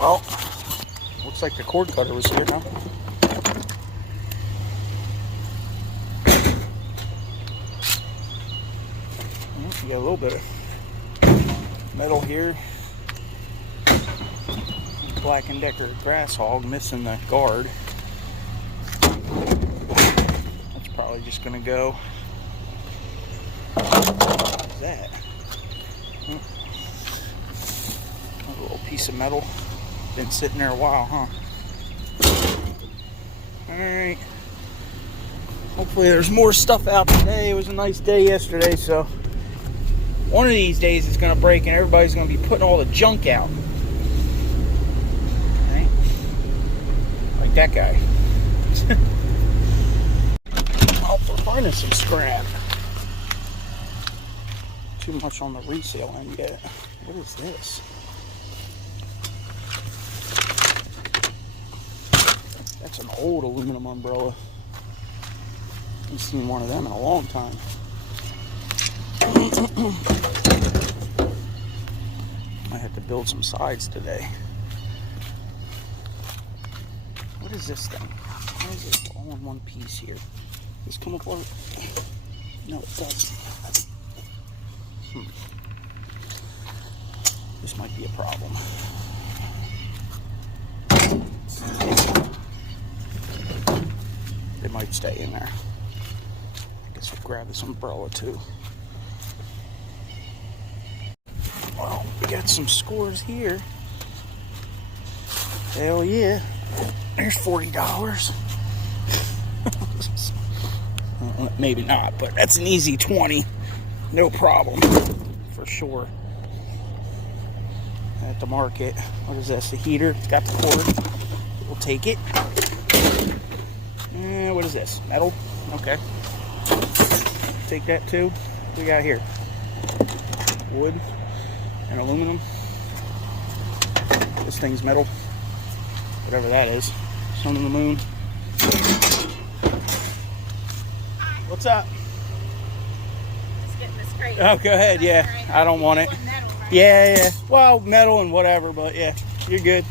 Well, looks like the cord cutter was here now. You got a little bit of metal here. Black & Decker grass hog missing the guard. That's probably just gonna go. What is that? A little piece of metal. Been sitting there a while, huh? Alright. Hopefully there's more stuff out today. It was a nice day yesterday, so one of these days it's gonna break and everybody's gonna be putting all the junk out. Right? Like that guy. Oh, we're finding some scrap. Too much on the resale end yet. What is this? That's an old aluminum umbrella. I haven't seen one of them in a long time. Might have to build some sides today. What is this thing? Why is it all in one piece here? Does this come apart? No, it doesn't. This might be a problem. It might stay in there. I guess we'll grab this umbrella too. Well, we got some scores here. Hell yeah. There's $40. Maybe not, but that's an easy 20. No problem. For sure. At the market. What is this? The heater. It's got the cord. We'll take it. What is this? Metal? Okay. Take that too. What we got here? Wood and aluminum. This thing's metal. Whatever that is. Sun and the moon. What's up? Just getting this crate. Oh, go ahead. Yeah. I don't want it. Metal, right? Yeah. Well, metal and whatever, but yeah. You're good.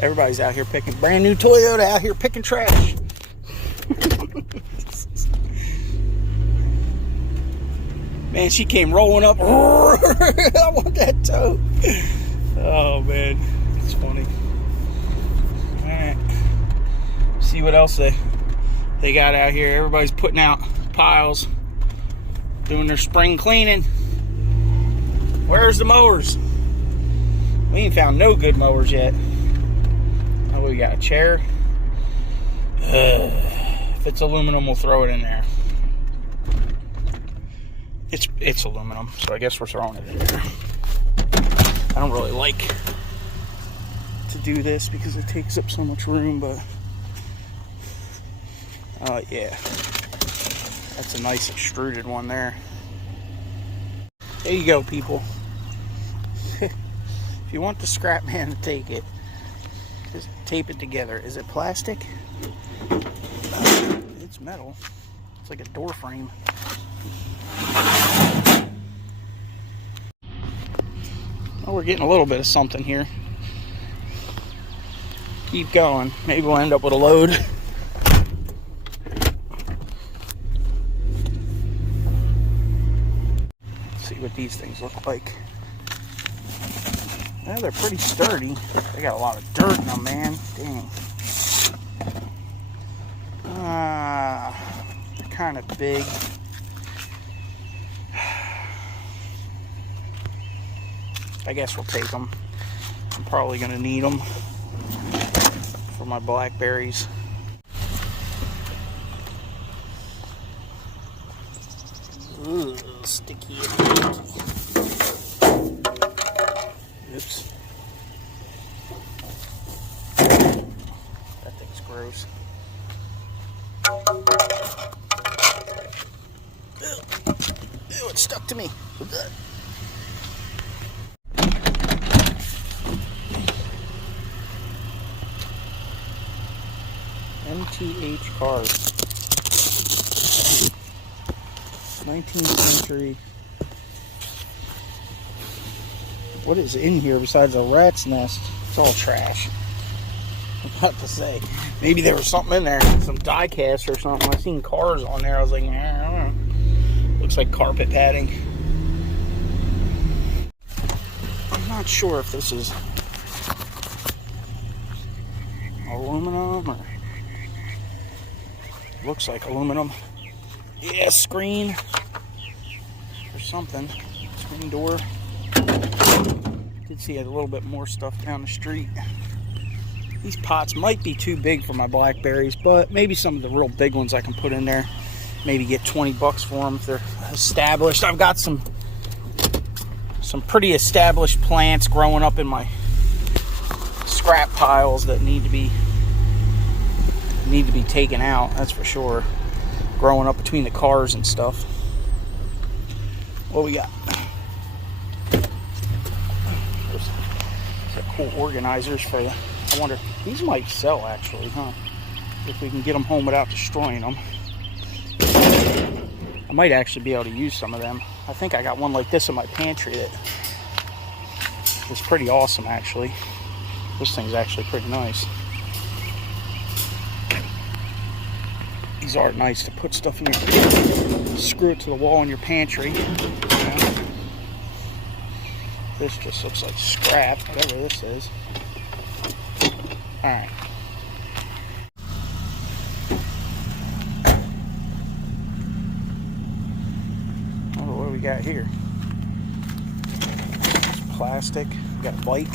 Everybody's out here picking, brand new Toyota out here picking trash. Man, she came rolling up. I want that tow. Oh man, it's funny. All right, see what else they got out here. Everybody's putting out piles, doing their spring cleaning. Where's the mowers? We ain't found no good mowers yet. Oh, we got a chair. If it's aluminum, we'll throw it in there. It's aluminum, so I guess we're throwing it in there. I don't really like to do this because it takes up so much room, but yeah. That's a nice extruded one there. There you go, people. If you want the scrap man to take it, just tape it together. Is it plastic? It's metal. It's like a door frame. Well, we're getting a little bit of something here. Keep going. Maybe we'll end up with a load. Let's see what these things look like. Well, they're pretty sturdy. They got a lot of dirt in them, man. Dang. They're kind of big. I guess we'll take them. I'm probably going to need them for my blackberries. Ooh, sticky. Oops. That thing's gross. Ew, it stuck to me. MTH cars. 19th century. What is in here besides a rat's nest? It's all trash. I'm about to say, maybe there was something in there, some die cast or something. I seen cars on there. I was like, I don't know. Looks like carpet padding. I'm not sure if this is aluminum or looks like aluminum. Yeah, screen or something. Screen door. Did see a little bit more stuff down the street. These pots might be too big for my blackberries, but maybe some of the real big ones I can put in there. Maybe get 20 bucks for them if they're established. I've got some pretty established plants growing up in my scrap piles that need to be taken out, that's for sure. Growing up between the cars and stuff. What we got? There's cool organizers for the, I wonder, these might sell actually, huh? If we can get them home without destroying them. I might actually be able to use some of them. I think I got one like this in my pantry that is pretty awesome actually. This thing's actually pretty nice. These are nice to put stuff in your, screw it to the wall in your pantry. You know? This just looks like scrap, whatever this is. Alright. Oh, what do we got here? It's plastic. We got a bike.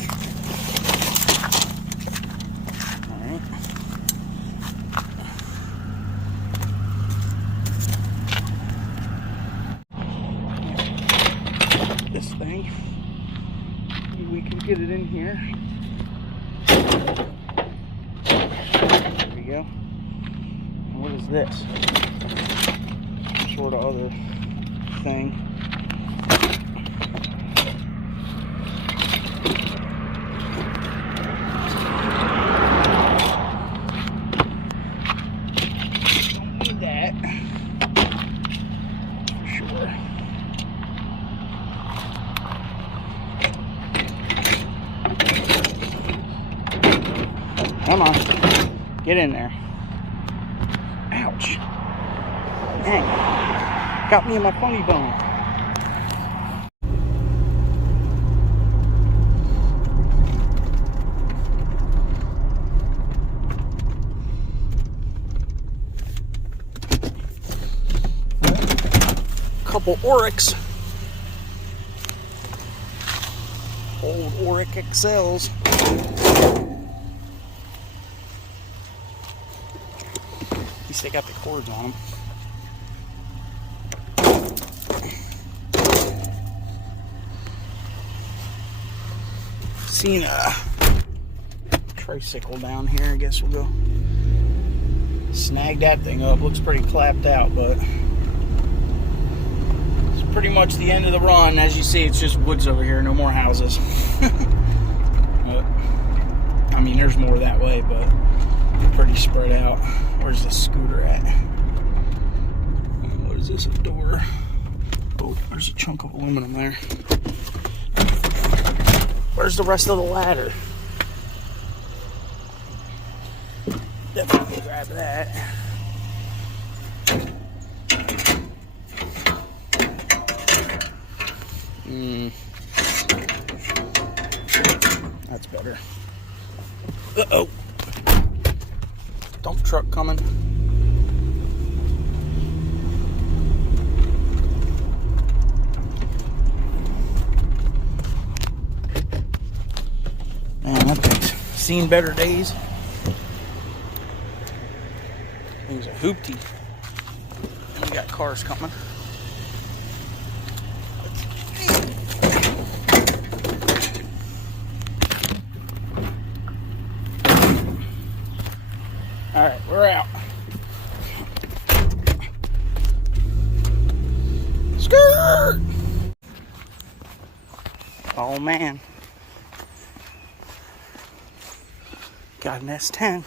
Alright. This thing. Maybe we can get it in here. There we go. And what is this? Some sort of other thing. Don't need that. For sure. Come on. Get in there. Ouch. Dang. Got me in my funny bone. Couple Oryx. Old Oryx XLs. At least they got the cords on them. Seen a tricycle down here. I guess we'll go snag that thing up. Looks pretty clapped out, but it's pretty much the end of the run. As you see, it's just woods over here, no more houses. But, I mean, there's more that way, but pretty spread out. Where's the scooter at? What is this, a door? Oh, there's a chunk of aluminum there. Where's the rest of the ladder? Definitely grab that. That's better. Uh-oh. Dump truck coming. Man, that thing's seen better days. Thing's a hoopty. And we got cars coming. Alright, we're out. Skirt! Oh man. Got an S10.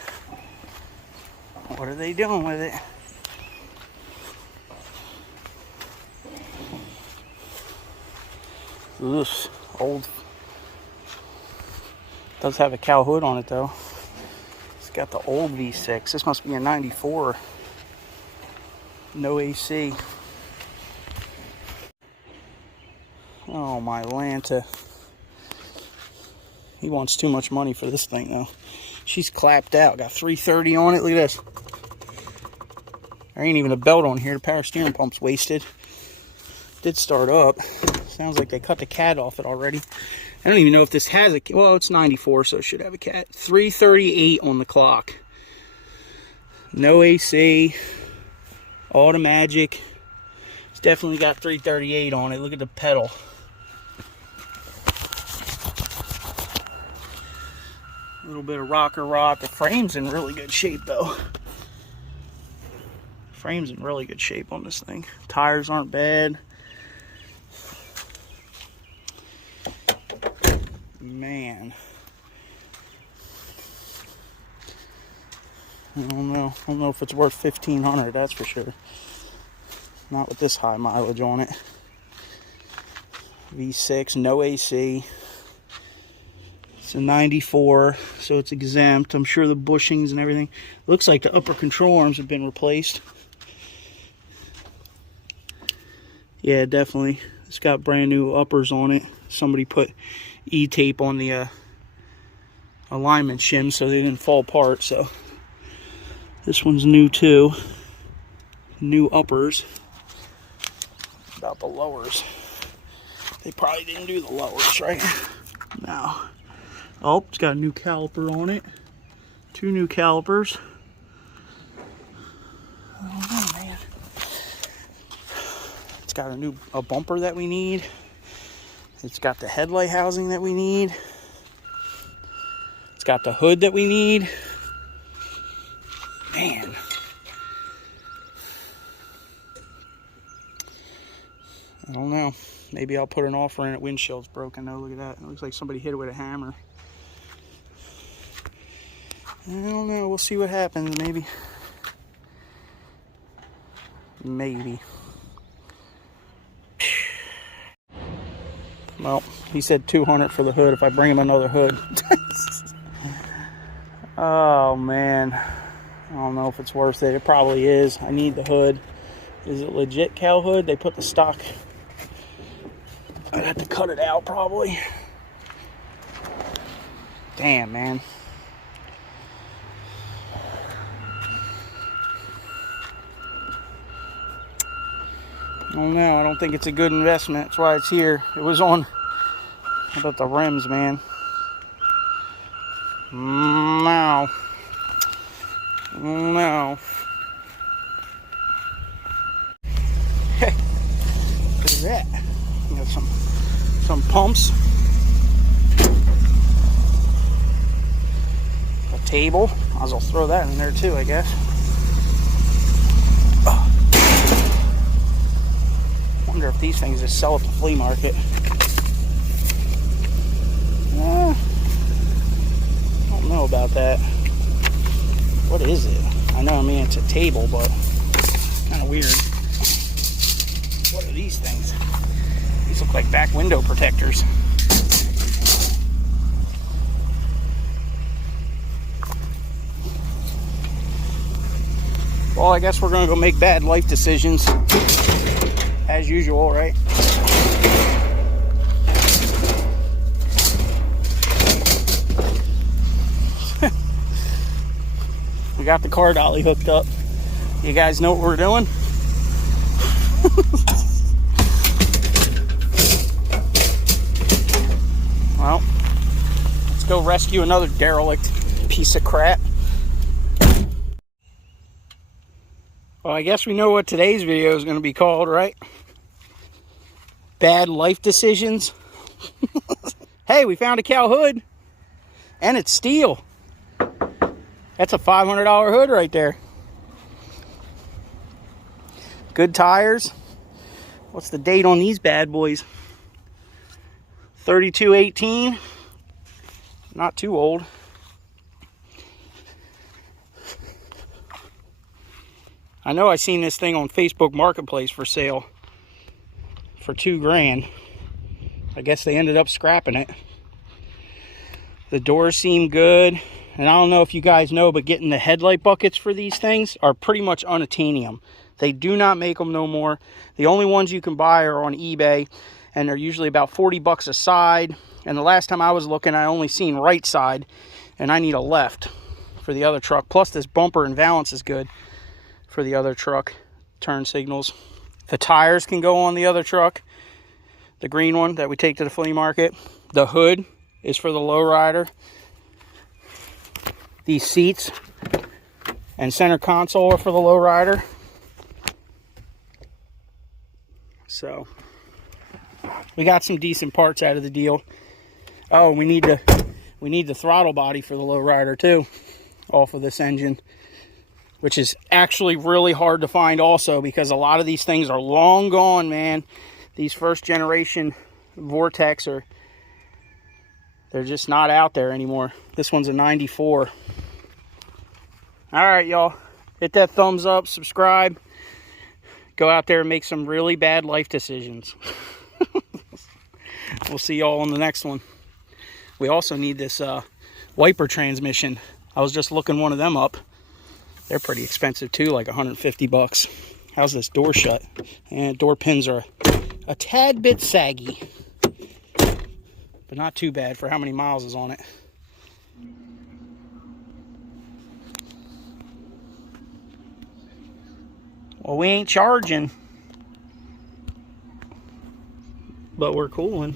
What are they doing with it? Ugh, old. Does have a cow hood on it though. It's got the old V6. This must be a 94. No AC. Oh my Lanta. He wants too much money for this thing though. She's clapped out. Got 330 on it. Look at this. There ain't even a belt on here. The power steering pump's wasted. Did start up. Sounds like they cut the cat off it already. I don't even know if this has a... Well, it's 94, so it should have a cat. 338 on the clock. No AC. Automagic. It's definitely got 338 on it. Look at the pedal. A little bit of rocker rot. The frame's in really good shape, though. Frame's in really good shape on this thing. Tires aren't bad. Man. I don't know. I don't know if it's worth $1,500, that's for sure. Not with this high mileage on it. V6, no AC. It's a 94, so it's exempt. I'm sure the bushings and everything. Looks like the upper control arms have been replaced. Yeah, definitely. It's got brand new uppers on it. Somebody put E-tape on the alignment shims so they didn't fall apart. So this one's new too. New uppers. About the lowers. They probably didn't do the lowers, right? No. Oh, it's got a new caliper on it. 2 new calipers. I don't know, man. It's got a bumper that we need. It's got the headlight housing that we need. It's got the hood that we need. Man. I don't know. Maybe I'll put an offer in it. Windshield's broken though. Look at that. It looks like somebody hit it with a hammer. I don't know. We'll see what happens. Maybe. Maybe. Well, he said 200 for the hood if I bring him another hood. Oh, man. I don't know if it's worth it. It probably is. I need the hood. Is it legit cow hood? They put the stock. I'd have to cut it out probably. Damn, man. I don't know. I don't think it's a good investment. That's why it's here. It was on. How about the rims, man? No. No. Hey, look at that. You got some pumps. A table. Might as well throw that in there too, I guess. Wonder if these things just sell at the flea market. I don't know about that. What is it? I know, I mean, it's a table, but kind of weird. What are these things? These look like back window protectors. Well, I guess we're going to go make bad life decisions. As usual, right? We got the car dolly hooked up. You guys know what we're doing? Well, let's go rescue another derelict piece of crap. Well, I guess we know what today's video is going to be called, right? Bad life decisions. Hey, we found a cow hood. And it's steel. That's a $500 hood right there. Good tires. What's the date on these bad boys? 3218. Not too old. I know I seen this thing on Facebook Marketplace for sale for $2,000. I guess they ended up scrapping it. The doors seem good. And I don't know if you guys know, but getting the headlight buckets for these things are pretty much unattainium. They do not make them no more. The only ones you can buy are on eBay, and they're usually about 40 bucks a side. And the last time I was looking, I only seen right side, and I need a left for the other truck. Plus this bumper and valance is good for the other truck. Turn signals. The tires can go on the other truck, the green one that we take to the flea market. The hood is for the lowrider. These seats and center console are for the lowrider. So we got some decent parts out of the deal. Oh, we need the throttle body for the lowrider too, off of this engine, which is actually really hard to find also, because a lot of these things are long gone, man. These first generation Vortex they're just not out there anymore. This one's a 94. All right, y'all. Hit that thumbs up, subscribe. Go out there and make some really bad life decisions. We'll see y'all on the next one. We also need this wiper transmission. I was just looking one of them up. They're pretty expensive too, like 150 bucks. How's this door shut? And door pins are a tad bit saggy, but not too bad for how many miles is on it. Well, we ain't charging, but we're cooling.